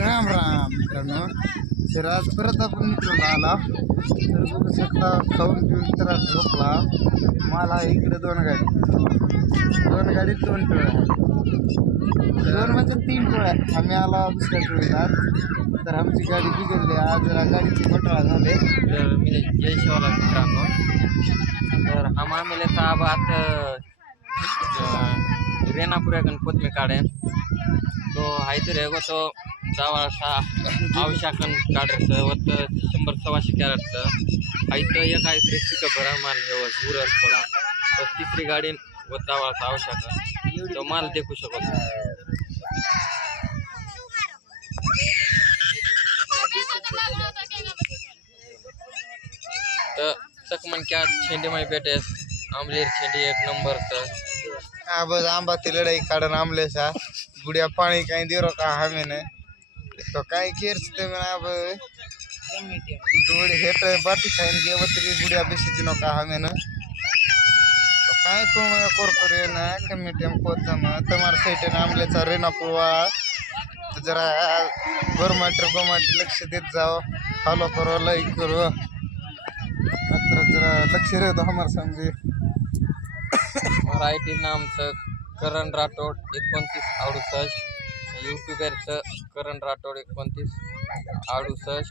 राम राम मित्रांनो. तर आज परत आपण मित्रांनो आला तर बघू शकता खाऊन पिऊन तर झोपला. मला इकडे दोन गाडी 2 टोळ्या, 2 म्हणजे 3 टोळ्या. आम्ही आला दुसऱ्या टोळीला. तर आमची गाडी बिघडली आज, जरा गाडीचे घोटाळा झाले. तर मी जय शिवाला मित्रांनो. तर हा मामेल्याचा आबात रेणापुऱ्याकडून कोथमी काढेन तो हायतरी व तो जावाचा आवश्यकन काढायचं व 100-125 कॅरेटचं हायतं एक आहे रिस्क भरा माल उरस थोडा. तर तिसरी गाडी व जावाचा आवश्यक तो माल देखू शकतो. तर चकमन क्या छेंडी में भेटेस आमलेर छेंडी 1 नंबर. तर बस आंबाती लढाई काढून आमलेसा बुड्या पाणी काही दे रो का हमें ने तो काय केरते में अब जोड़ हेट बाटी खाइन के वतरी बुढ़िया बेसी दिनों का हमें न तो काय को मैं कोर करे ना कमिटी में कोतम तुम्हारे साइड नाम ले चा रेना पुवा. तो जरा गवर्नमेंट लक्ष देत जाओ, फॉलो करो, लाइक करो, मात्र जरा लक्ष रहे तो हमारे समझे. मराठी नामचं करण राठोड 2968, यूट्यूबरचं करण राठोड 2968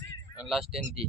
लास्ट 10.